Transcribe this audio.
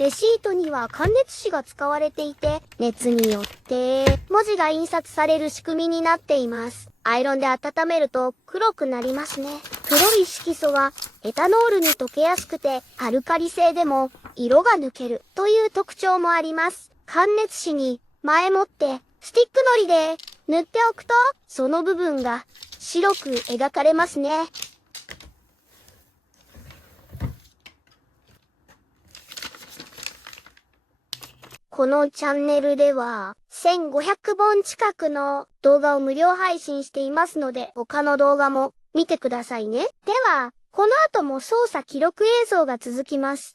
レシートには感熱紙が使われていて、熱によって文字が印刷される仕組みになっています。アイロンで温めると黒くなりますね。黒い色素はエタノールに溶けやすくて、アルカリ性でも色が抜けるという特徴もあります。感熱紙に前もってスティックのりで塗っておくと、その部分が白く描かれますね。このチャンネルでは1500本近くの動画を無料配信していますので、他の動画も見てくださいね。では、この後も操作記録映像が続きます。